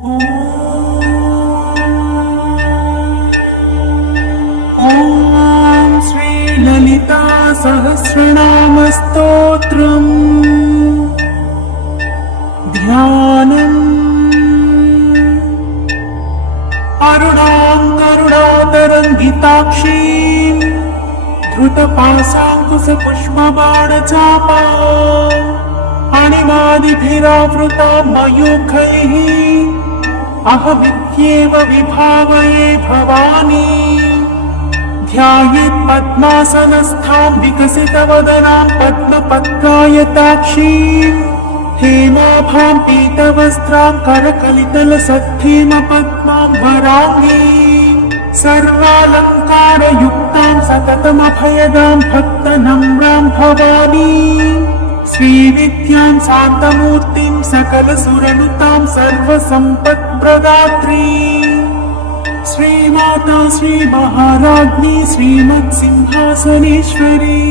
ॐ श्री ललिता सहस्रनाम स्तोत्रम् ध्यानम्। अरुणां करुणातरङ्गिताक्षीं धृतपाशाङ्कुशपुष्पबाणचापा अणिमादिभिरावृतां मयूखैः अहमित्येव विभावये भवानी। ध्यायेत् पद्मासनस्थां विकसितवदनां पद्मपत्रायताक्षीं हेमाभां पीतवस्त्रां करकलितलसद्धीमपद्मां वराङ्गीं सर्वालङ्कारयुक्तां सततमभयदां भक्तनम्रां भवानी। श्रीविद्यां शान्तमूर्तिं सकलसुरनुतां सर्वसम्पत्प्रदात्रीं श्रीमाता श्रीमहाराज्ञी श्रीमत्सिंहासनेश्वरी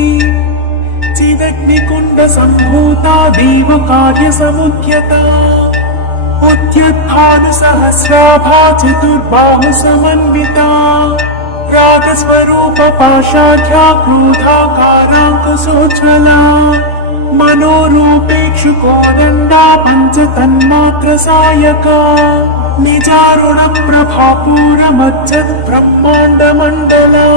चिदग्निकुण्डसम्भूता देवकार्यसमुद्यता उद्यद्भानुसहस्राभा चतुर्बाहुसमन्विता रागस्वरूपपाशाढ्या क्रोधाकाराङ्कुशोज्ज्वला मनोरूपेक्षुकोदण्डा पञ्चतन्मात्रसायका निजारुणप्रभापूरमज्जद्ब्रह्माण्डमण्डला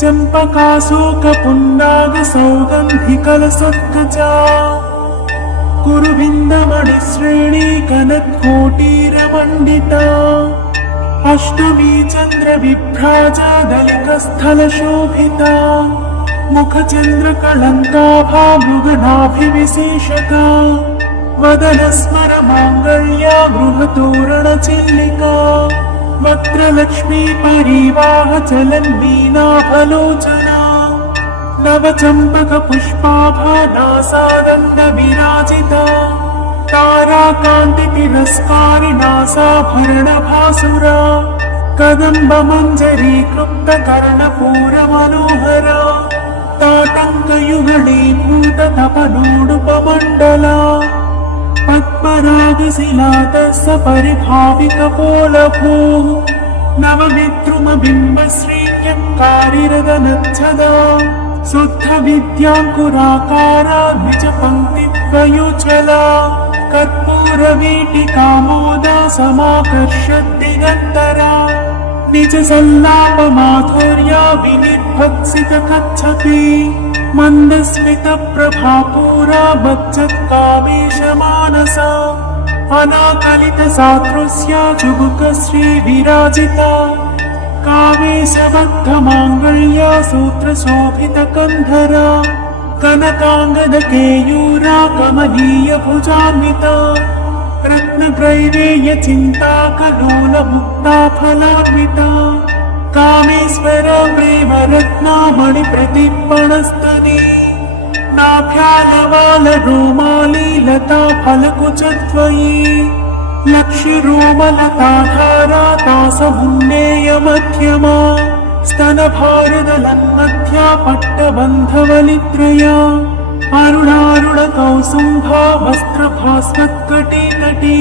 चम्पकाशोकपुण्डागसौगन्धिकलसत्कजा कुरुविन्दमणिश्रेणी कनत्कोटीरमण्डिता अष्टमी चन्द्रविभ्राजा दलिकस्थलशोभिता मुखचन्द्रकलङ्काभा मृगनाभिविशेषका वदनस्मरमाङ्गल्या गृहतोरणचिल्लिका वक्त्रलक्ष्मी परिवाहचलन्वीणाफलोचना नवचम्पकपुष्पाभा नासादण्डविराजिता ताराकान्तितिरस्कारिणासाभरणभासुरा कदम्बमञ्जरीकृप्तकर्णपूरमनोहरा ताटङ्कयुगलीभूततपनोडुपमण्डला पद्मरागशिलातस्सपरिभाविकपोलभूः नवविद्रुमबिम्बश्रीयङ्कारिरदनच्छदा शुद्धविद्याङ्कुराकारा द्विजपङ्क्तिद्वयोज्ज्वला कर्पूरवीटिकामोदा समाकर्षद्दिगन्तरा निजसल्लापमाधुर्या विनिर्भत्सितकच्छपि मन्दस्मितप्रभापूरा बच्चत्कामेशमानसा अनाकलितसादृश्या जुगुकश्रीविराजिता कामेशबद्धमाङ्गल्या सूत्रशोभितकन्धरा कनकाङ्गदकेयूरा कमनीयभुजान्विता रत्नग्रैवेयचिन्ताकलोलमुक्ता फलान्विता कामेश्वरा प्रेमरत्नामणिप्रतिपणस्तनी नाभ्यालवालरोमाली लता फलकुचत्वयी लक्ष्यरोमलताधारा तासमुन्नेयमध्यमा स्तनभारदलन्मध्या पट्टबन्धवलित्रया अरुणारुणकौसुम्भा वस्त्रभास्वत्कटितटी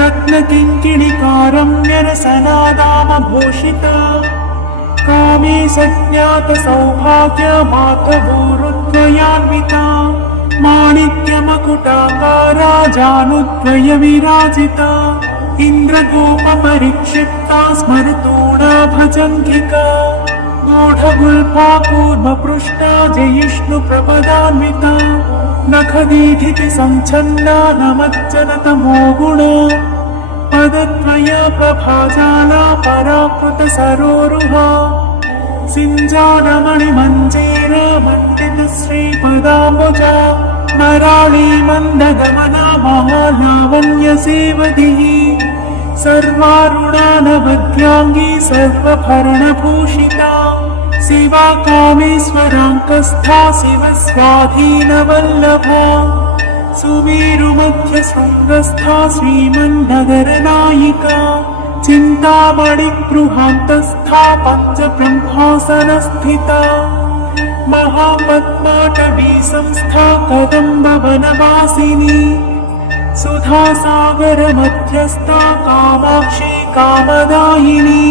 रत्नकिङ्किणिकारम्यरसनादामभूषिता कामेशज्ञातसौभाग्या माधवोरुद्वयान्विता माणिक्यमकुटाकारा जानुद्वयविराजिता इन्द्रगोपपरिक्षिप्ता स्मरतोणा भजङ्गिका गूढगुल्फा कूर्मपृष्टा जयिष्णुप्रपदान्विता नखदीधितिसञ्छन्ना नमज्जनतमो गुणा पदद्वया प्रभाजाला पराकृतसरोरुहा सिञ्जानमणिमञ्जेरा मण्डितश्रीपदाम्बुजा मराळी मन्दगमना महालावण्यसेवधिः सर्वारुणानवद्याङ्गी सर्वभरणभूषिता शिवा कामेश्वराङ्कस्था शिवस्वाधीनवल्लभा सुमेरुमध्यशृङ्गस्था श्रीमन्नगरनायिका चिन्तामणिगृहान्तस्था पञ्चब्रह्मासनस्थिता महापद्माटवी संस्था कदम्बवनवासिनी सुधासागर मध्यस्था कामाक्षी कामदायिनी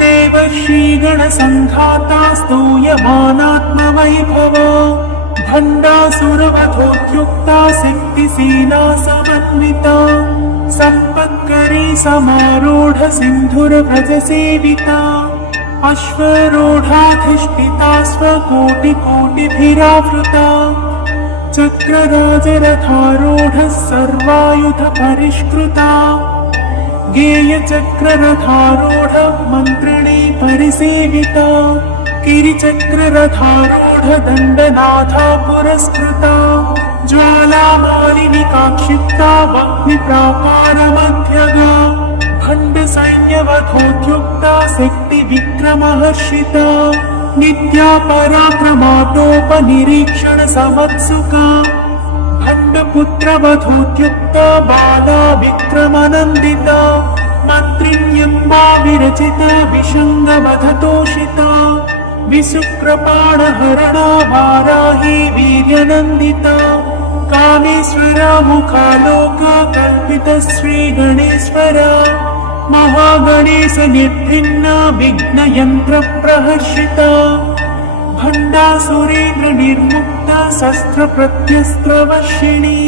देवर्षि गणसङ्घाता स्तूयमानात्मवैभवा भण्डासुरवधोद्युक्ता सिद्धिसेना समन्विता सम्पत्करी समारूढ सिन्धुरव्रजसेविता अश्वरूढाधिष्ठिता स्वकोटिकोटिभिरावृता चक्रराजरथारूढः सर्वायुध परिष्कृता गेयचक्ररथारूढ मन्त्रिणी परिसेविता गिरिचक्ररथारूढ दण्डनाथा पुरस्कृता ज्वालामालिनी काक्षिप्ता वह्निप्राकारमध्यगा भण्डसैन्यवधोद्युक्ता शक्तिविक्रमहर्षिता नित्या पराक्रमाटोपनिरीक्षण समत्सुका भण्डपुत्रवधोद्युक्ता बाला विक्रमनन्दिता मन्त्रिण्यम्बा विरचिता विषङ्गवधतोषिता विशुक्रपाणहरणा वाराही वीर्यनन्दिता कामेश्वरा मुखालोका कल्पिता श्रीगणेश्वरा महागणेश निर्भिन्ना विघ्नयन्त्रप्रहर्षिता भण्डासुरेन्द्र निर्मुक्ता शस्त्रप्रत्यस्त्रवर्षिणी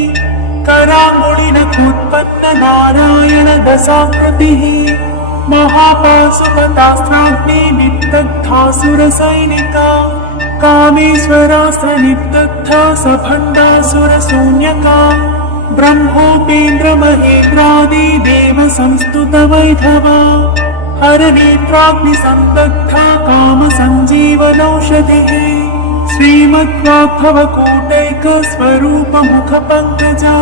कराङ्गुलिनखोत्पन्न नारायण दशाकृतिः महापाशुपतास्त्राग्नि विदग्धासुरसैनिका कामेश्वरास्त्रनिर्दग्धा सभण्डासुरशून्यका ब्रह्मोपेन्द्र महेन्द्रादि देव संस्तुत वैधवा हरनेत्राग्निसन्दग्धा काम सञ्जीवनौषधिः श्रीमद्वाग्भवकोटैक स्वरूप मुख पंकजा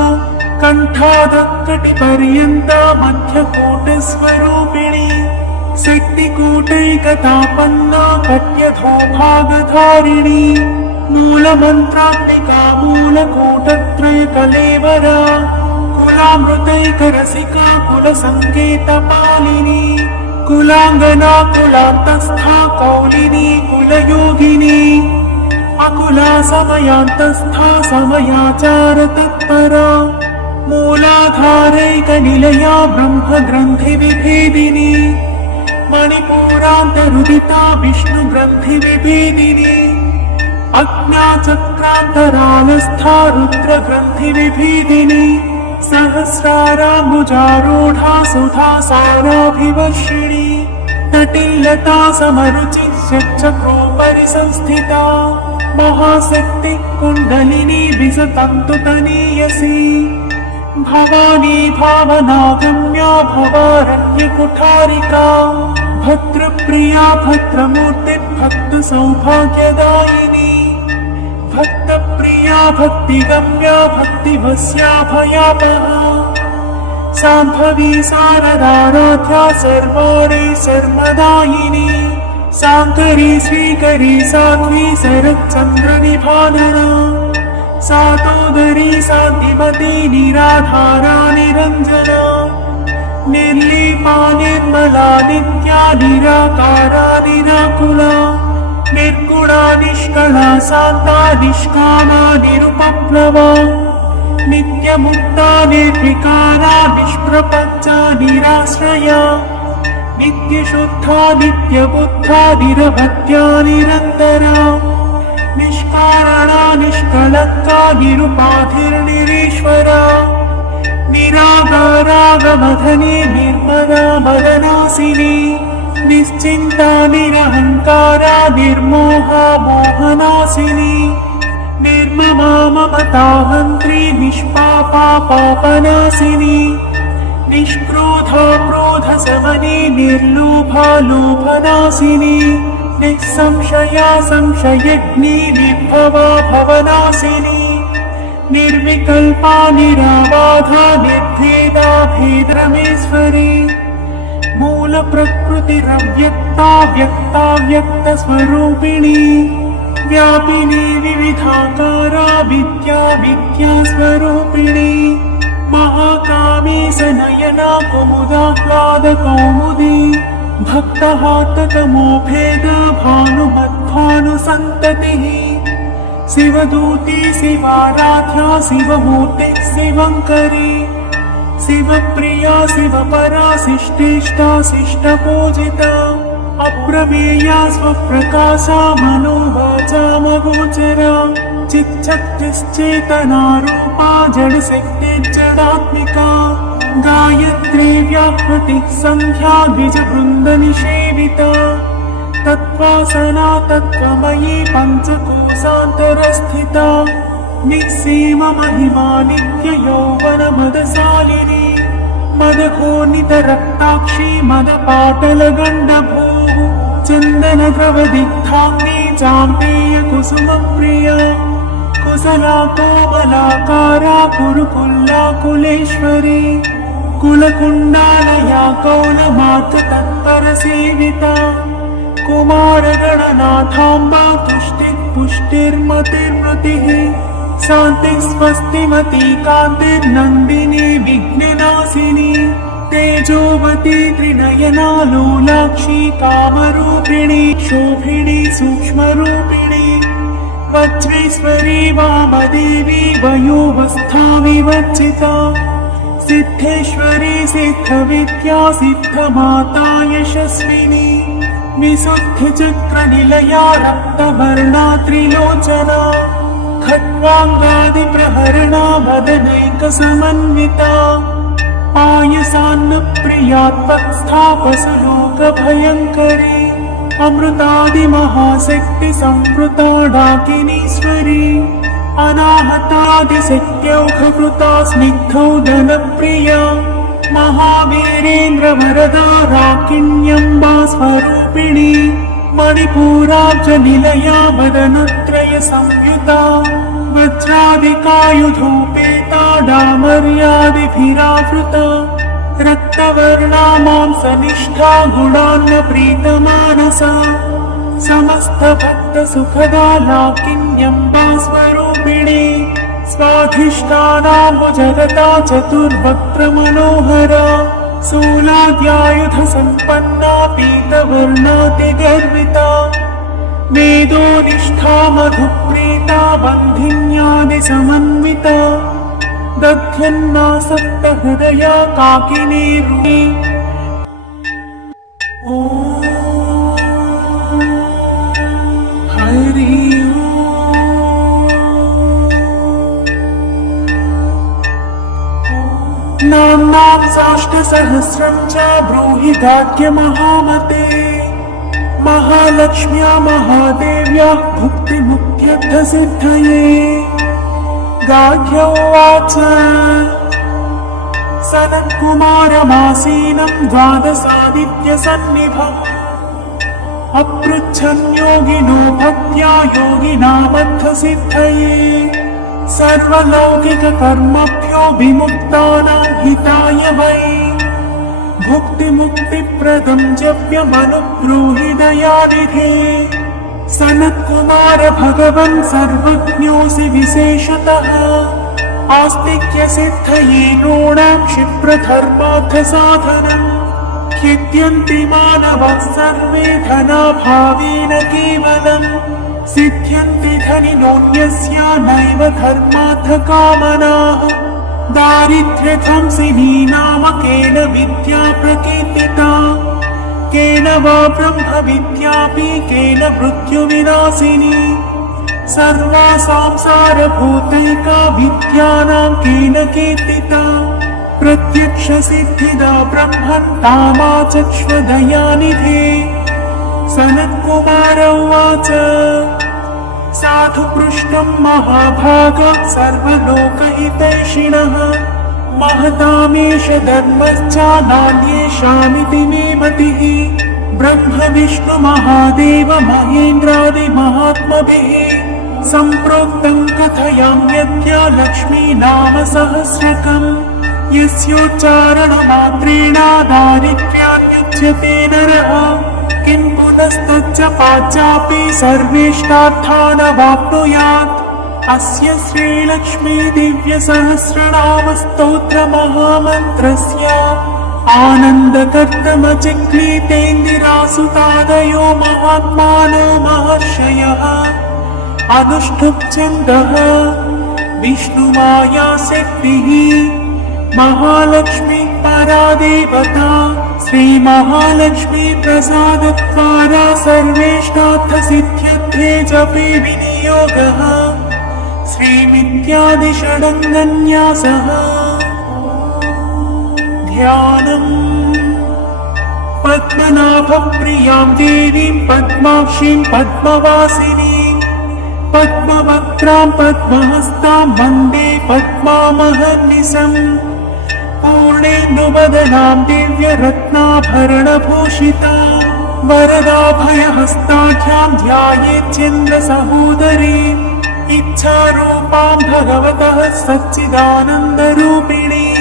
कण्ठादकटिपर्यन्ता मध्यकोटस्वरूपिणी शक्तिकूटैकतापन्ना कट्यधोभागधारिणी मूलमन्त्रात्मिका मूलकूटत्रय कलेवरा कुलामृतैकरसिका कुलसङ्केतपालिनी कुलाङ्गना कुलान्तस्था कौलिनी कुलयोगिनी अकुला समयान्तस्था समयाचार तत्परा मूलाधारैकनिलया ब्रह्मग्रन्थिविभेदिनी मणिपूरान्तरुदिता विष्णुग्रन्थिविभेदिनी अज्ञाचक्रान्तरालस्था रुद्रग्रन्थिविभेदिनी सहस्राराम्बुजारूढा सुधासाराभिवर्षिणी तटिल्लता समरुचि चक्रोपरि संस्थिता महाशक्ति कुण्डलिनी विसतन्तुतनीयसी भवानी भावनागम्या भवारण्यकुठारिका भद्रप्रिया भद्रमूर्तिर्भक्तसौभाग्यदायिनी भक्तप्रिया भक्तिगम्या भक्तिभस्या भयापहा शाम्भवी शारदाराध्या सर्वाणि सर्वदायिनी शाङ्करी श्रीकरी साध्वी शरच्चन्द्रनिभानना सातोदरी शान्तिमती निराधारा निरञ्जना निर्लीपा निर्मला नित्या निराकारा निराकुला निर्गुणा निष्कला शान्ता निष्कामा निरुपप्लवा नित्यमुक्ता निर्विकारा निष्प्रपञ्चा निराश्रया नित्यशुद्धा नित्यबुद्धा निरभक्त्या निरन्तरा निष्कारणा निष्कलङ्का निरुपाधिर्निरीश्वरा निरागारागमधनी निर्मला मदनासिनी निश्चिन्ता निरहङ्कारा निर्मोहा मोहनासिनी निर्ममा ममताहन्त्री निष्पापा पापनासिनी निष्क्रोधा क्रोधशमनी निर्लोभा लोभनासिनी निःसंशया संशयग्नि निर्भवा भवनासिनी निर्विकल्पा निराबाधा निर्भेदा भेदरमेश्वरी मूलप्रकृतिरव्यक्ता व्यक्ता व्यक्तस्वरूपिणी व्यापिनी विविधाकारा विद्या विद्यास्वरूपिणी महाकामी सनयना कुमुदाह्लादकौमुदी भक्तहाततमोभेद भानुमद्भानुसन्ततिः शिवदूती शिवाराध्या शिवमूर्तिः शिवङ्करी शिवप्रिया शिवपरा शिष्टेष्टा शिष्टपूजिता अप्रमेया स्वप्रकाशा मनोवाचामगोचरा चिच्छक्तिश्चेतनारूपा जडशक्तिर्जडात्मिका गायत्री व्याहृतिः संध्या द्विजवृन्दनिषेविता तत्त्वासना तत्त्वमयी पञ्चकोशान्तरस्थिता निःसीम महिमा नित्ययौवनमदशालिनी मदघोनितरक्ताक्षी मदपाटलगण्डभूः चन्दनद्रवदिग्धाङ्गी चाम्पेयकुसुमप्रिया कुशला कोमलाकारा कुरुकुल्लाकुलेश्वरी कुलकुण्डालया कौलमात्रतत्परसेविता कुमारगणनाथाम्बा तुष्टिः पुष्टिर्मतिर्मृतिः शान्तिः स्वस्तिमती कान्तिर्नन्दिनी विघ्ननाशिनी तेजोवती त्रिनयना लोलाक्षी कामरूपिणी शोभिनी सूक्ष्मरूपिणी वज्रेश्वरी वामदेवी वयोवस्था विवर्जिता सिद्धेश्वरी सिद्धविद्या सिद्धमाता यशस्विनी विशुद्धिचक्रनिलया रक्तवर्णा त्रिलोचना खट्वाङ्गादिप्रहरणा वदनैकसमन्विता पायसान्नप्रिया त्वत्स्था पशुलोकभयङ्करी अमृतादिमहाशक्तिसंवृता डाकिनीश्वरी अनाहतादिशक्त्यौघकृता स्निग्धौदनप्रिया महावीरेन्द्रवरदा राकिण्यम्बा स्वरूपिणी मणिपूराब्जनिलया वदनत्रयसंयुता वज्रादिकायुधोपेता डामर्यादिभिरावृता रक्तवर्णा मांसनिष्ठा गुणान्नप्रीतमानसा समस्तभक्तसुखदा लाकिन्यम्बा स्वरूपिणी स्वाधिष्ठानाम्बुजगता चतुर्वक्त्रमनोहरा शूलाद्यायुधसम्पन्ना पीतवर्णातिगर्विता वेदोनिष्ठा मधुप्रीता बन्धिन्यादिसमन्विता दध्यन्नासक्तहृदया काकिनी रुणी ॐ हरि नाम्नां साष्टसहस्रं च ब्रूहि गाद्यमहामते महालक्ष्म्या महादेव्या भुक्तिमुक्त्यर्थसिद्धये गाद्य उवाच सनत्कुमारमासीनं द्वादशादित्यसन्निभम् अपृच्छन् योगिनो भक्त्या योगिनामर्थसिद्धये सर्वलौकिककर्मभ्यो विमुक्तानां हिताय वै भुक्तिमुक्तिप्रदं जप्यमनुब्रूहि दयानिधे सनत्कुमार भगवन् सर्वज्ञोऽसि विशेषतः आस्तिक्यसिद्धये नूणां क्षिप्रधर्मार्थसाधनम् ह्यद्यन्ति मानवाः सर्वे धनाभावेन केवलम् सिद्ध्यन्ति धनिनोऽन्यस्य नैव धर्मार्थकामनाः दारिद्र्यध्वंसिनी नाम केन विद्या प्रकीर्तिता केन वा ब्रह्मविद्यापि केन मृत्युविनाशिनी सर्वासां सारभूतैका विद्यानां केन कीर्तिता प्रत्यक्षसिद्धिदा ब्रह्मन् तामाचक्ष्वदयानिधे सनत्कुमार उवाच साधु पृष्टं महाभाग सर्वलोकहितैषिणः महतामेष धर्मश्च नान्येषामिति मे मतिः ब्रह्म विष्णु महादेव महेन्द्रादि महात्मभिः सम्प्रोक्तं कथयाम्यद्य लक्ष्मी नाम सहस्रकम् यस्योच्चारणमात्रेण दारिद्र्यान्युच्यते नरः किं पुनस्तच्च पाच्चापि सर्वेष्टार्थानवाप्नुयात् अस्य श्रीलक्ष्मी दिव्यसहस्रनामस्तोत्रमहामन्त्रस्य आनन्दकर्तमचिक्लीतेन्दिरासुतादयो महात्मानो महर्षयः अनुष्ठुप् छन्दः विष्णुमाया शक्तिः महालक्ष्मी परा देवता श्रीमहालक्ष्मी प्रसादद्वारा सर्वेष्टार्थसिद्ध्यर्थे जपे विनियोगः श्रीमित्यादिषडङ्गन्यासः ध्यानम् पद्मनाभप्रियां देवीं पद्माक्षीं पद्मवासिनीं पद्मवक्त्रां पद्महस्तां वन्दे पद्मामहर्निशम् पूर्णेन्दुवदनां दिव्यरत्नाभरणभूषितां वरदाभयहस्ताख्यां ध्यायेच्चन्द्रसहोदरीम् इच्छारूपां भगवतः सच्चिदानन्दरूपिणीं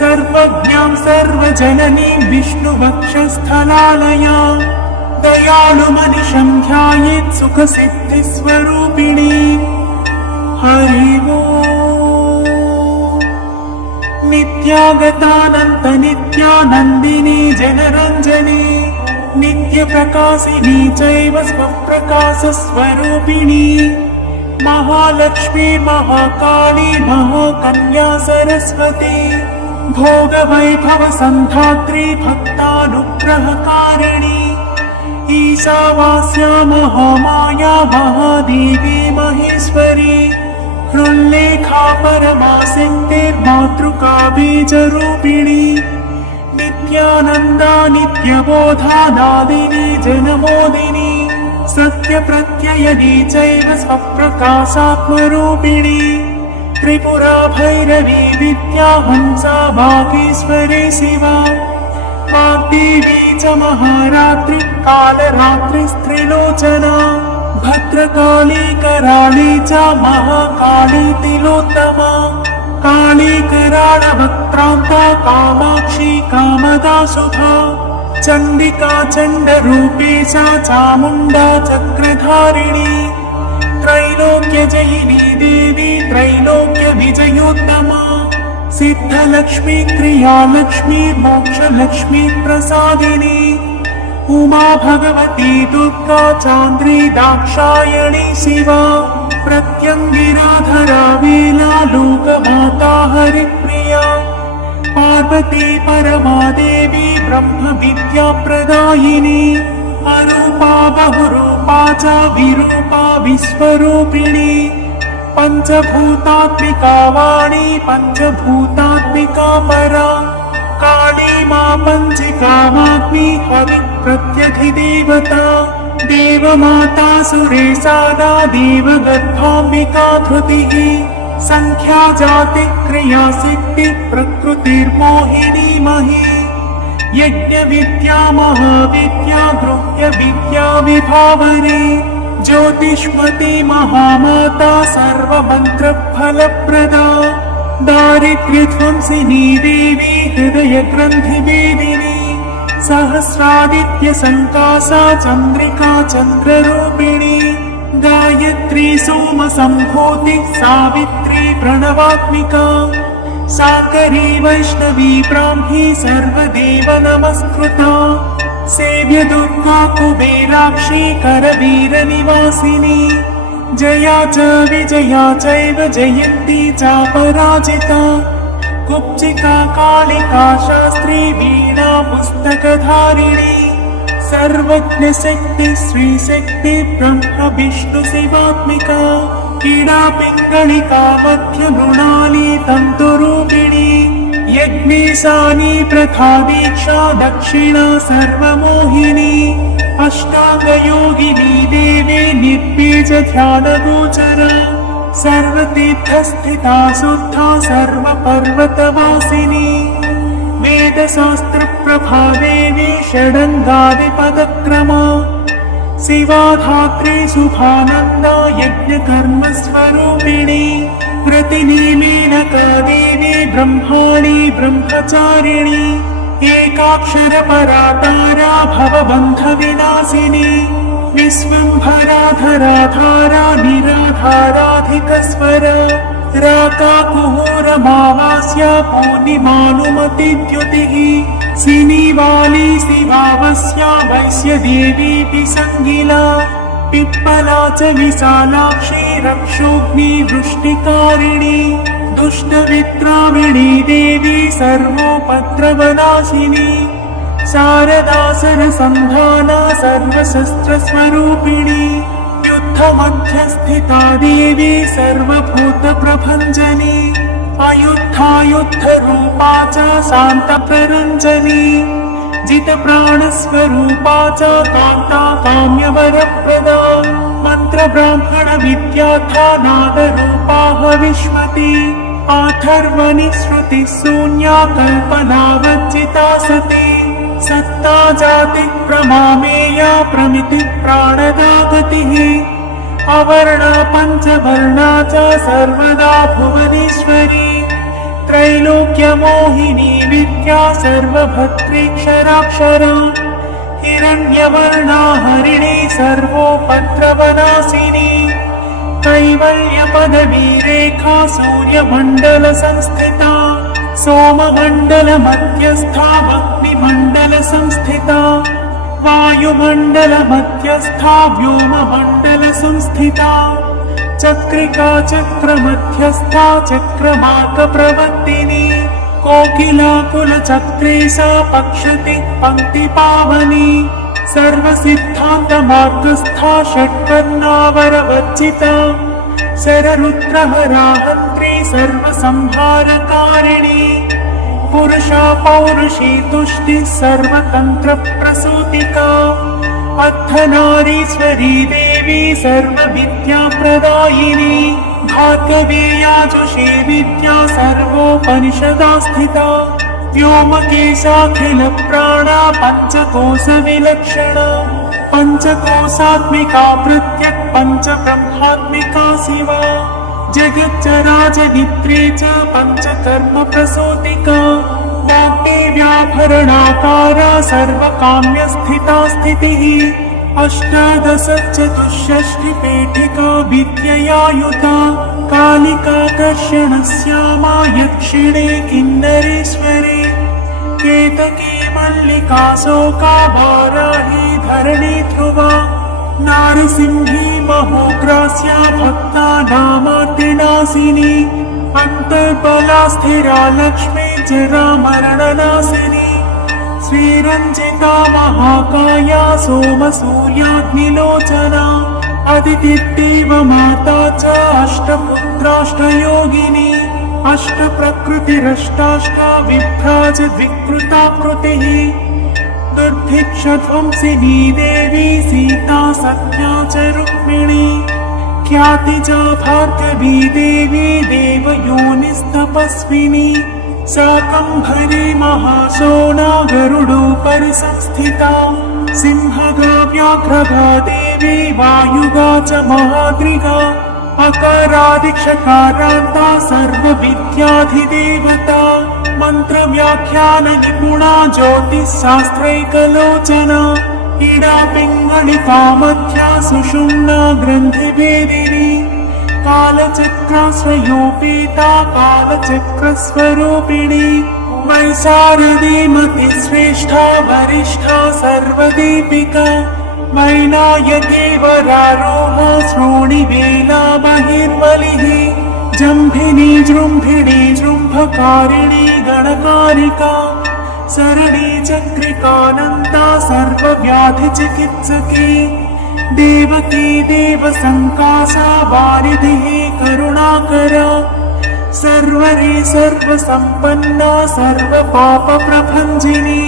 सर्वज्ञां सर्वजननीं विष्णुवक्षस्थलालयां दयालुमनिशं ध्यायेत् सुखसिद्धिस्वरूपिणीम् हरि ओम्। नित्यागतानन्तनित्यानन्दिनी जनरञ्जनी नित्यप्रकाशिनी चैव स्वप्रकाशस्वरूपिणी महालक्ष्मी महाकाली महाकन्या सरस्वती भोगवैभवसन्धात्री भक्तानुग्रहकारिणी ईशावास्या महामाया महादेवी महेश्वरी हृल्लेखा परमा सिद्धिर्मातृका बीजरूपिणी नित्यानन्दा नित्यबोधा नादिनी जनमोदिनी सत्यप्रत्ययनी चैव स्वप्रकाशात्मरूपिणी त्रिपुरा भैरवी विद्या हंसा वागीश्वरी शिवा वाग्देवी च महारात्रि कालरात्रिस्त्रिलोचना भद्रकाली कराळी च महाकाली तिलोत्तमा काली कराळवक्त्रान्ता कामाक्षी कामदा शुभा चण्डिका चण्डरूपी च चामुण्डा चक्रधारिणी त्रैलोक्यजयिनी देवी त्रैलोक्यविजयोत्तमा सिद्धलक्ष्मी क्रियालक्ष्मी मोक्षलक्ष्मी प्रसादिनी उमा भगवती दुर्गा चान्द्री दाक्षायणी शिवा प्रत्यङ्गिराधरा वेला लोकमाता हरिप्रिया पार्वती परमा देवी ब्रह्म विद्या प्रदायिनी अरूपा बहुरूपा च विरूपा विश्वरूपिणी पञ्चभूतात्मिका वाणी पञ्चभूतात्मिका परा काली मा पञ्चिका वाग्मी हविप्रत्यधिदेवता देवमाता सुरेशादा देवगर्भाम्बिका धृतिः संख्या जाति क्रिया सिद्धि प्रकृतिर्मोहिनी मही यज्ञ विद्या महाविद्या गृह्य विद्या विभावरी ज्योतिष्मती महामाता सर्वमन्त्रफलप्रदा दारिद्र्यध्वंसिनी देवी हृदय ग्रन्थिवेदिनी सहस्रादित्य संकासा चन्द्रिका चन्द्ररूपिणी गायत्री सोम संभूति सावित्री प्रणवात्मिका शाकरी वैष्णवी ब्राह्मी सर्वदेव नमस्कृता सेव्य दुर्गा कुबेराक्षी करवीर निवासिनी जया च विजया चैव जयन्ती चापराजिता कुब्जिका कालिका शास्त्री वीणा पुस्तकधारिणी सर्वज्ञशक्ति श्रीशक्ति ब्रह्म विष्णु शिवात्मिका कीडा पिङ्गलिका मध्य मृणाली तन्तुरूपिणी यज्ञेशानी प्रथा दीक्षा दक्षिणा सर्वमोहिनी अष्टाङ्गयोगिनी देवी निर्बीज ध्यानगोचरा सर्वतीर्थस्थिता शुद्धा सर्वपर्वतवासिनी वेदशास्त्रप्रभा देवी षडङ्गादिपदक्रमा शिवा धात्री शुभानन्दा यज्ञकर्मस्वरूपिणी व्रतिनी मेनका देवी ब्रह्माणी ब्रह्मचारिणी एकाक्षरपरा तारा भवबन्धविनाशिनी विश्वम्भराधराधारा निराधाराधिकस्वरा राका कुहूरमावास्या पूर्णिमानुमतिद्युतिः सिनीवाली शिवावस्या वैश्यदेवीऽपि सङ्गिला पिप्पला च विशालाक्षी रक्षोग्नि वृष्टिकारिणी दुष्टविद्राविणी देवी सर्वोपद्रवनाशिनी शारदा सरसन्धाना सर्वशस्त्रस्वरूपिणी युद्धमध्यस्थिता देवी सर्वभूतप्रभञ्जनी अयुद्धायुद्धरूपा च शान्तप्ररञ्जनी जितप्राणस्वरूपा च कान्ता काम्यवरप्रदा मन्त्रब्राह्मणविद्याथा नादरूपा हविष्मती आथर्वणि श्रुतिशून्या कल्पनावज्जिता सती सत्ता जाति प्रमामेया प्रमिति प्राणदा गतिः अवर्णा पञ्चवर्णा च सर्वदा भुवनेश्वरी त्रैलोक्यमोहिनी विद्या सर्वभद्रेक्षराक्षरा हिरण्यवर्णा हरिणी सर्वोपद्रवनाशिनी कैवल्यपदवीरेखा सूर्यमण्डलसंस्थिता सोममण्डलमध्यस्था अग्निमण्डलसंस्थिता वायुमण्डलमध्यस्था व्योममण्डलसंस्थिता चक्रिका चक्रमध्यस्था चक्रमार्गप्रवर्तिनी कोकिलाकुलचक्रे सा पक्षति पङ्क्तिपावनी सर्वसिद्धान्तमार्गस्था षट्वर्णावरवर्जिता शररुद्रहराहन्त्री सर्वसंहारकारिणी पुरुषा पौरुषी तुष्टिः सर्वतन्त्रप्रसूतिका अर्धनारीश्वरी देवी सर्वविद्याप्रदायिनी भार्गवीयाजुषी विद्या सर्वोपनिषदा स्थिता व्योमकेशाखिलप्राणा पञ्चकोशविलक्षणा पञ्चकोशात्मिका पृथक् पञ्चब्रह्मात्मिका शिवा जगच्चराजनित्रे च पञ्चकर्मप्रसूतिका वाग्देव्याभरणाकारा सर्वकाम्यस्थिता स्थितिः अष्टादश चतुष्षष्टिपीठिका विद्ययायुता कालिकाकर्षणश्यामा यक्षिणी किन्नरेश्वरी केतकी मल्लिका शोका वाराही धरणी ध्रुवा नारसिंही महोग्रास्या भक्तानामार्तिनाशिनी अन्तर्बला स्थिरा लक्ष्मी जरामरणनाशिनी श्रीरञ्जिता महाकाया सोमसूर्याग्निलोचना अदितिदेव माता च अष्टपुत्राष्टयोगिनी अष्टप्रकृतिरष्टाष्टा विभ्राज द्विकृताकृतिः दुर्भिक्षध्वंसिनी देवी सीता सत्या च रुक्मिणी ख्यातिजा भार्गवी देवी देवयोनिस्तपस्विनी शाकम्भरी महाशोणा गरुडोपरि संस्थिता सिंहगा व्याघ्रगा देवी वायुगा च महाग्रिगा अकारादिक्षकारान्ता सर्वविद्याधिदेवता मन्त्रव्याख्याननिपुणा ज्योतिःशास्त्रैकलोचना इडा पिङ्गलिका मध्या सुषुम्ना ग्रन्थिभेदिनी कालचक्राश्रयोपेता कालचक्रस्वरूपिणी वैशारदीमतिश्रेष्ठा वरिष्ठा सर्वदीपिका वैनायकी वरारोहा श्रोणिवेला बहिर्बलिः जम्भिनी जृम्भिणी जृम्भकारिणी गणकारिका सरणी चक्रिकानन्दा सर्वव्याधिचिकित्सकी देवकी देवसङ्कासा वारिधिः करुणाकरा सर्वरी सर्वसम्पन्ना सर्वपापप्रभञ्जिनी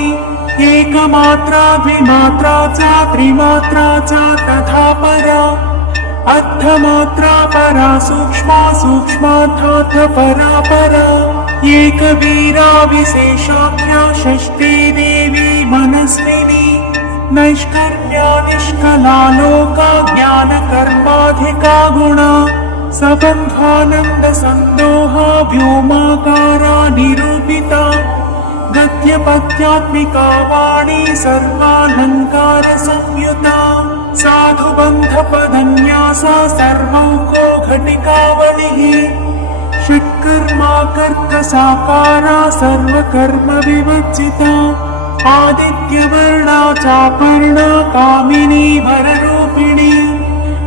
एकमात्रा द्विमात्रा च त्रिमात्रा च तथा परा अर्धमात्रा परा सूक्ष्मा सूक्ष्मार्थात् परा परा एकवीरा विशेषाख्या षष्ठी देवी मनस्विनी नैष्कर्म्या निष्कला लोका ज्ञानकर्माधिका गुणा सबन्धानन्द सन्दोहा व्योमाकारा निरूपिता गद्यपद्यात्मिका वाणी सर्वालङ्कार संयुता साधुबन्धपदन्यासा सर्वौको घटिकावलिः षट्कर्मा कर्कसाकारा सर्वकर्म विवर्जिता आदित्यवर्णा चापर्णा कामिनी वररूपिणी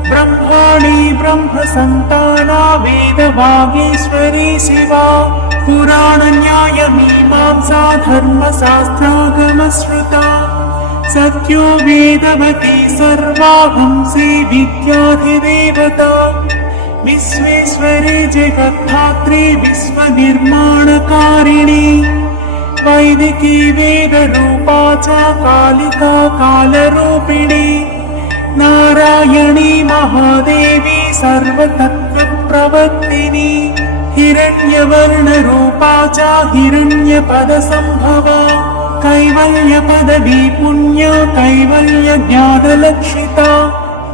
ब्रह्माणि ब्रह्मसन्ताना वेदवागीश्वरी शिवा पुराणन्यायमीमांसा धर्मशास्त्रागमश्रुता सत्यो वेदवती सर्वा हंसी विद्याधिदेवता विश्वेश्वरी जगद्धात्री विश्वनिर्माणकारिणी वैदिकी वेदरूपा च कालिका कालरूपिणी नारायणी महादेवी सर्वतत्त्वप्रवर्तिनी हिरण्यवर्णरूपा च हिरण्यपदसम्भवा कैवल्यपदवी पुण्या कैवल्यज्ञानलक्षिता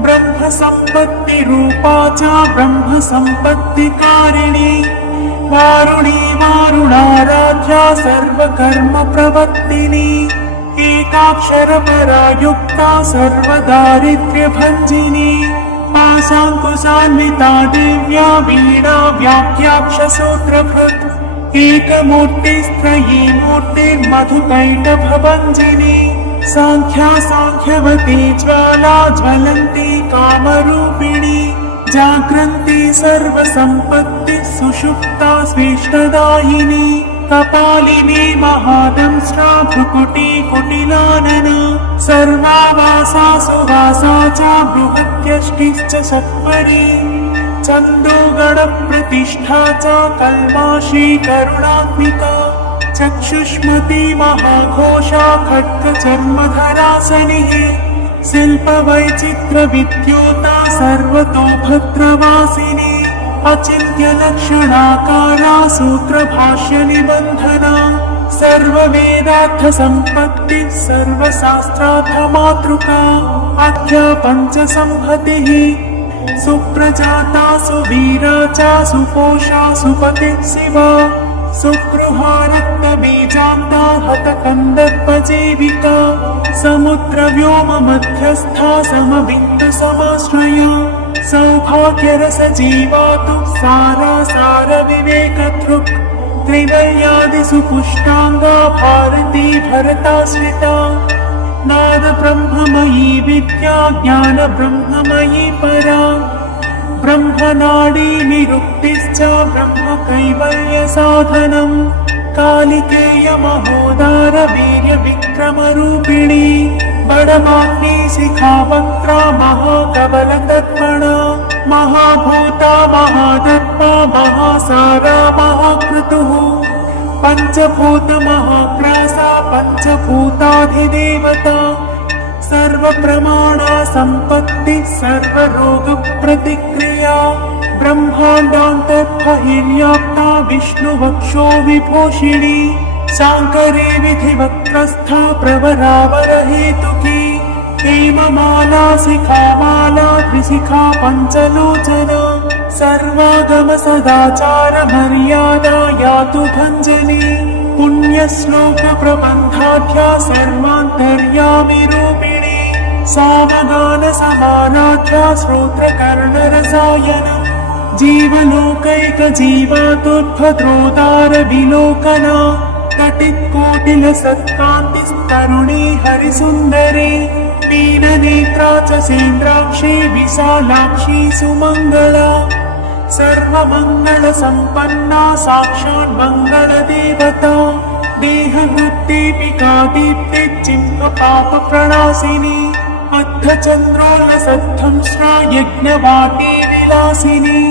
ब्रह्मसम्पत्तिरूपा च ब्रह्मसम्पत्तिकारिणी वारुणी वारुणाराध्या सर्वकर्मप्रवर्तिनी एकाक्षरपरा युक्ता सर्वदारिद्र्यभञ्जिनी पाशाङ्कुशान्विता दिव्या वीणा व्याख्याक्षसूत्रभृत् एकमूर्तिस्त्रयी मूर्तिर्मधुकैटभभञ्जिनी साङ्ख्या साङ्ख्यवती ज्वाला ज्वलन्ती कामरूपिणी जाग्रन्ति सर्वसम्पत्तिः सुषुप्ता स्वेष्टदायिनी कपालिनी महादंष्ट्रा भ्रुकुटी कुटिलानना सर्वावासा सुवासा च बृहत्यष्टिश्च सत्परी चन्दोगणप्रतिष्ठा च कल्माशी करुणात्मिका चक्षुष्मती महाघोषा खड्गचर्मधरासनिः शिल्पवैचित्र्यविद्युता सर्वतो भद्रवासिनी अचिन्त्यलक्षणाकारा सूत्रभाष्यनिबन्धना सर्ववेदार्थसम्पत्तिः सर्वशास्त्रार्थमातृका आख्या पञ्चसंहतिः सुप्रजाता सुवीरा च सुपोषा सुपतिः शिवा सुगृहारत्नबीजान्ता हतकन्दर्पजीविका समुद्रव्योममध्यस्था समबिन्दुसमाश्रया सौभाग्यरसजीवा तु सारा सारविवेकधृक् त्रिनय्यादिसुपुष्टाङ्गा भारती भरताश्रिता नादब्रह्ममयी विद्या ज्ञानब्रह्ममयी परा ब्रह्मनाडी निरुक्तिश्च ब्रह्मकैवल्यसाधनम् कालिकेय महोदार वीर्यविक्रमरूपिणी बडमाग्नि शिखावक्त्रा महाकवलदर्पणा महाभूता महादत्ता महासारा महाक्रतुः पञ्चभूतमहाग्रासा पञ्चभूताधिदेवता सर्वप्रमाणा सम्पत्तिः सर्वरोगप्रतिक्रिया ब्रह्माण्डान्तर्बहिर्व्याप्ता विष्णुवक्षो विभूषिणी शाङ्करी विधिवक्त्रस्था प्रवरावरहेतुकी हेममाला शिखामाला त्रिशिखा पञ्चलोचना सर्वागम सदाचार मर्यादा यातु भञ्जनी पुण्यश्लोकप्रबन्धाढ्या सर्वान्तर्यामि रूपिणी सामगानसमानाढ्या श्रोत्रकर्णरसायनम् जीवलोकैकजीवातुर्भद्रोदारविलोकना कटित्कोटिलसत्कान्तिस्तरुणी हरिसुन्दरी दीननेत्रा च सेन्द्राक्षी विशालाक्षी सुमङ्गला सर्वमङ्गलसम्पन्ना साक्षात् मङ्गलदेवता देहवृत्तिपिका दीप्तिचिह्नपापप्रणाशिनी अद्धचन्द्रोल्लसद्धंश्रा यज्ञवाटी विलासिनी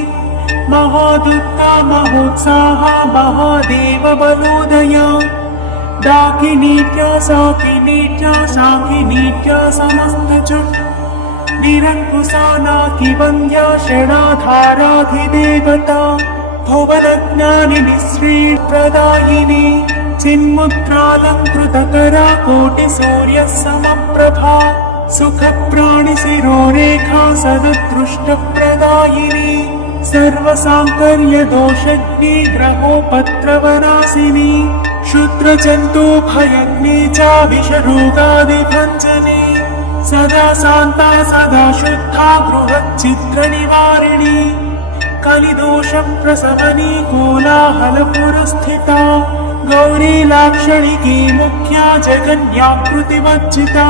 महादुर्गा महोत्साहा महादेवबलोदया डाकिनीट्या साकिनीट्या शाकिनीट्या समस्तचुट् निरङ्कुशा नाकिवन्द्या षडाधाराधिदेवता भुवनज्ञानिनि श्रीप्रदायिनी चिन्मुद्रालङ्कृतकरा कोटिसूर्यसमप्रभा सुखप्राणिशिरोरेखा सदुदृष्टप्रदायिनी सर्वसाङ्कर्यदोषज्ञी ग्रहोपद्रवनाशिनी क्षुद्रजन्तुभयज्ञी च विषरोगादिभञ्जनी सदा शान्ता सदा शुद्धा गृहच्छिद्रनिवारिणी कलिदोषप्रशमनी कोलाहलपुरस्थिता गौरी लाक्षणिकी मुख्या जगन्याकृतिवर्जिता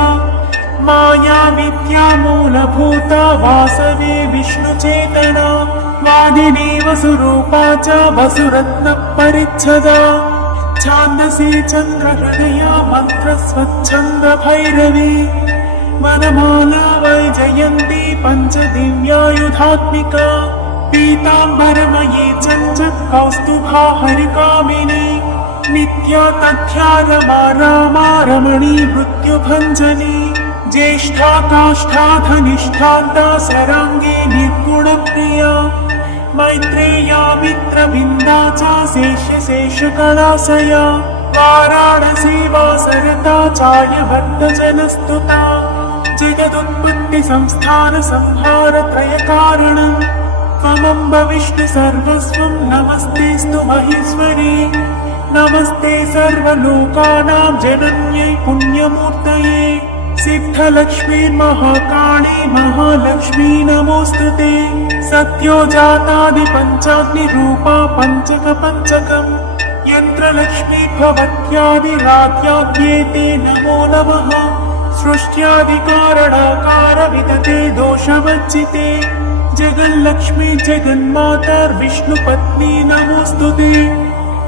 माया विद्या मूलभूता वासवी विष्णुचेतना वादिनी वसुरूपा च वसुरत्न परिच्छदा छान्दसी चन्द्रहृदया मन्त्रस्वच्छन्द भैरवी वनमाला वैजयन्ती पञ्चदिव्यायुधात्मिका पीताम्बरमयी चञ्चत् कौस्तुभा हरिकामिनी नित्या तथ्या रमा रामा रमणी मृत्युभञ्जनी ज्येष्ठा काष्ठा धनिष्ठान्ता सराङ्गी निर्गुणप्रिया मैत्रेया मित्रविन्दा च शेषकलाशया वाराणसी वासरता चार्यभट्टजनस्तुता जगदुत्पत्तिसंस्थानसंहारत्रयकारणम् त्वमम्ब विष्णु सर्वस्वं नमस्तेऽस्तु महेश्वरी नमस्ते सर्वलोकानां जनन्यै पुण्यमूर्तये सिद्धलक्ष्मी महाकाली महालक्ष्मी नमोऽस्तुते सत्योजातादिपञ्चाग्निरूपा पञ्चकपञ्चकम् यन्त्रलक्ष्मी भवत्यादिराध्याद्येते नमो नमः सृष्ट्यादिकारणाकार विदते दोषवर्जिते जगल्लक्ष्मी जगन्मातर्विष्णुपत्नी नमोऽस्तुते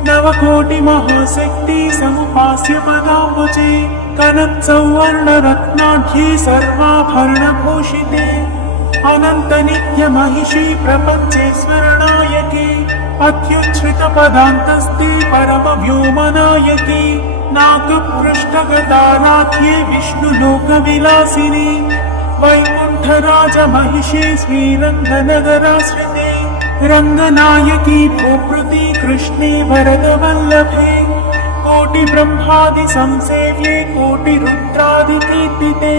नवकोटिमहाशक्ति समुपास्य पदाम्बुजे कनत्सौवर्णरत्नाढ्ये सर्वाभरणभूषिते अनन्तनित्यमहिषी प्रपञ्चेश्वरनायके अत्युच्छ्रितपदान्तस्ते परमव्योमनायके नागपृष्ठगदाराध्ये विष्णुलोकविलासिनी वैकुण्ठराजमहिषे श्रीरङ्गनगराश्रिते रङ्गनायकी भूभृति कृष्णे वरदवल्लभे कोटिब्रह्मादिसंसेव्ये कोटिरुद्रादिकीर्तिते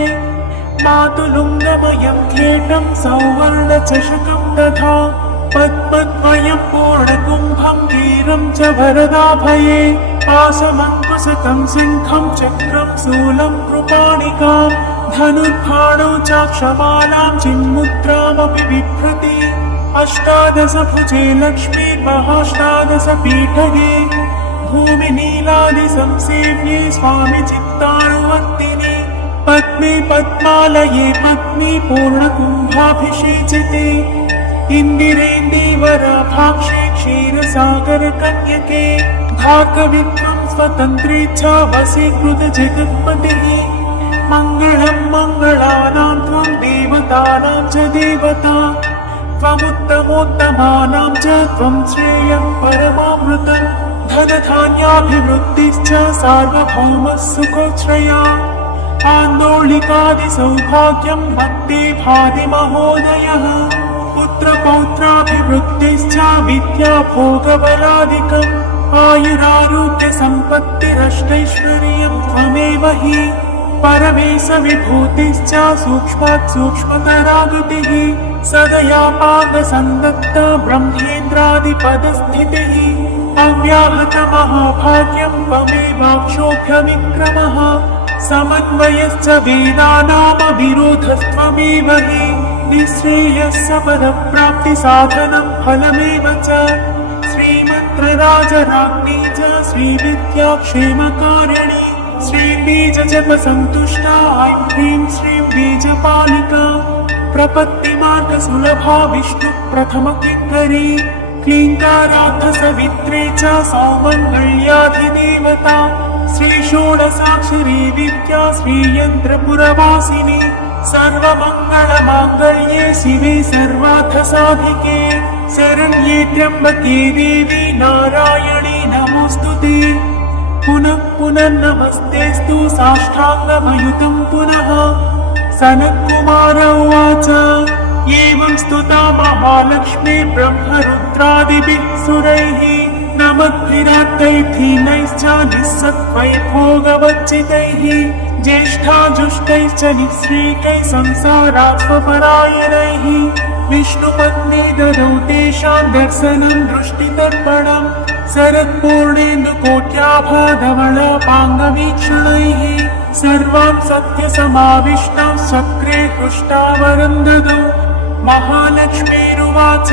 मातुलुङ्गमयं खेटं सौवर्णचषकं तथा पद्मद्वयं पूर्णकुम्भं वीरं च वरदाभये पाशमङ्कुशकं शङ्खं चक्रं शूलं कृपाणिकां धनुर्बाणौ चाक्षमालां चिन्मुद्रामपि बिभ्रति अष्टादशभुजे लक्ष्मी महाष्टादशपीठगे भूमिनीलादिसंसेव्ये स्वामि चित्तानुवर्तिने पद्मे पद्मालये पद्मी पूर्णकुम्भाभिषेचिते इन्दिरेन्दीवराभाक्षे क्षीरसागरकन्यके भार्गवित्वं स्वतन्त्री च वशीकृत जगत्पतिः मङ्गलं मङ्गलानां त्वं देवतानां च देवता त्वमुत्तमोत्तमानां च त्वं श्रेयं परमामृतम् धनधान्याभिवृद्धिश्च सार्वभौमः सुखोच्छ्रया आन्दोलिकादिसौभाग्यं मत्ते भाति महोदयः पुत्रपौत्राभिवृद्धिश्च विद्याभोगबलादिकम् आयुरारोग्यसम्पत्तिरष्टैश्वर्यं त्वमेव हि परमेशविभूतिश्च सूक्ष्मात् सूक्ष्मतरागतिः सदयापाङ्गसन्दत्त ब्रह्मेन्द्रादिपदस्थितिः अव्याहतमहाभाग्यं त्वमेवाक्षोभ्यविक्रमः समन्वयश्च वेदानामविरोधस्त्वमेव हि निःश्रेयः पदप्राप्तिसाधनं फलमेव च श्रीमन्त्रराजराज्ञी च श्रीविद्याक्षेमकारिणी श्रीबीजजपसन्तुष्टा ऐं ह्रीं श्रीं बीजपालिका प्रपत्तिमार्गसुलभा विष्णुप्रथमकिङ्करी क्लीङ्कारार्थसवित्रे च सौमङ्गल्याधिदेवता श्रीषोडशाक्षरी विद्या श्रीयन्त्रपुरवासिनी सर्वमङ्गलमाङ्गल्ये शिवे सर्वार्थसाधिके शरण्ये त्र्यम्बके देवी नारायणी नमोऽस्तुते पुनः पुनर्नमस्तेऽस्तु साष्टाङ्गमयुतं पुनः सनत्कुमार उवाच एवं स्तुता महालक्ष्मी ब्रह्मरुद्रादिभिः सुरैः नमद्भिरात्तैथीनैश्च निःसत्त्वैर्भोगवच्चितैः ज्येष्ठाजुष्टैश्च निःश्रीकैः संसारात्मपरायणैः विष्णुपत्नी ददौ तेषां दर्शनं दृष्टितर्पणम् शरत्पूर्णेन्दुकोट्याभाधवलापाङ्गवीक्षणैः सर्वां सत्यसमाविष्टां चक्रे हृष्टावरं ददौ महालक्ष्मीरुवाच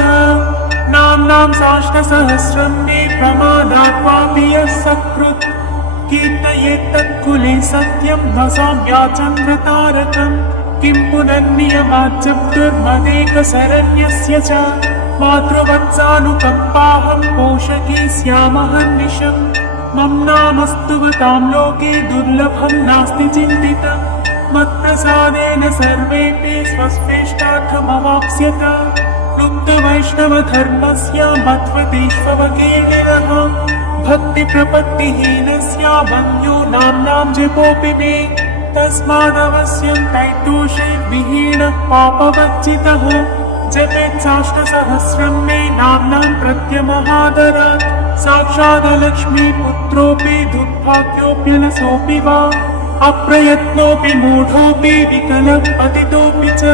नाम्नां साष्टसहस्रं मे प्रमादात् वापि यः सकृत् कीर्तयेत्तत्कुले सत्यं न सौम्या चन्द्रतारकम् किं पुनर्नियमाच्चतुर्मदेकशरण्यस्य च मातृवत्सानुकम्पाहं पोषके स्यामहर्निशम् मम नामस्तुवतां लोके दुर्लभं नास्ति चिन्तितम् मत्प्रसादेन सर्वेऽपि स्वस्वेष्टार्थमवाप्स्यत लुप्तवैष्णवधर्मस्य मत्वतीष्ववकीर्णिनः भक्तिप्रपत्तिहीनस्य वन्यो नाम्नां जपोऽपि मे तस्मादवश्यं तैतोषे विहीनः पापवच्चितः जपेत्साष्टसहस्रं मे नाम्नां प्रत्यमहादरात् साक्षादलक्ष्मीपुत्रोऽपि दुर्भाग्योऽप्यलसोऽपि वा अप्रयत्नोऽपि मूढोऽपि विकलः पतितोऽपि च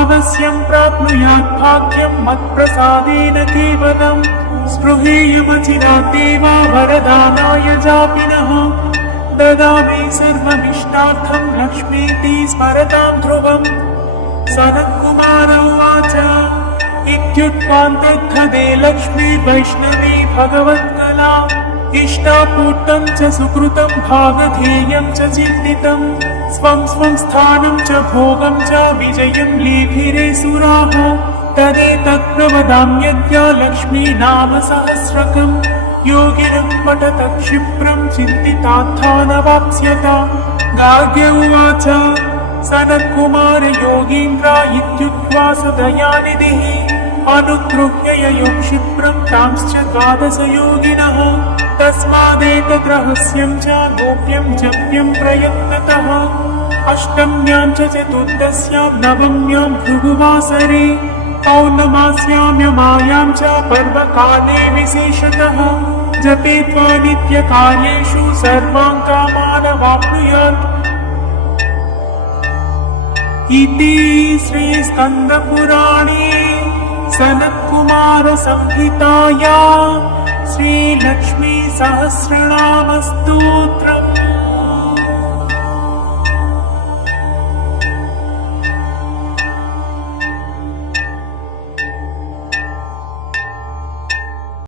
अवश्यं प्राप्नुयात् भाग्यं मत्प्रसादेन केवलम् स्पृहेयमचिरादेव वरदानाय जापिनः ददामि सर्वमिष्टार्थं लक्ष्मीति स्मरतां ध्रुवम् सनत्कुमार उवाच इत्युत्पान्तद्धदे लक्ष्मीर्वैष्णवी भगवत्कला इष्टापूर्तं च सुकृतं भागधेयं च चिन्तितं स्वं स्वं स्थानं च भोगं च विजयं लेभिरे सुराः तदेतत्प्रवदाम्यद्य लक्ष्मी नाम सहस्रकम् योगिनं पठत क्षिप्रं चिन्तितार्थानवाप्स्यत गार्ग्य उवाच सनत्कुमार योगीन्द्र इत्युक्त्वा स दयानिधिः अनुगृह्य ययो क्षिप्रं तांश्च द्वादशयोगिनः तस्मादेतत् रहस्यं च गोप्यं जप्यं प्रयत्नतः अष्टम्यां च चतुर्दश्यां नवम्यां भृगुवासरे पौर्णमास्यां यमायां च पर्वकाले विशेषतः जपेत्वा नित्यकार्येषु सर्वान् कामानवाप्नुयात् इति श्रीस्कन्दपुराणे सनत्कुमारसंहितायां श्रीलक्ष्मीसहस्रनामस्तोत्रम्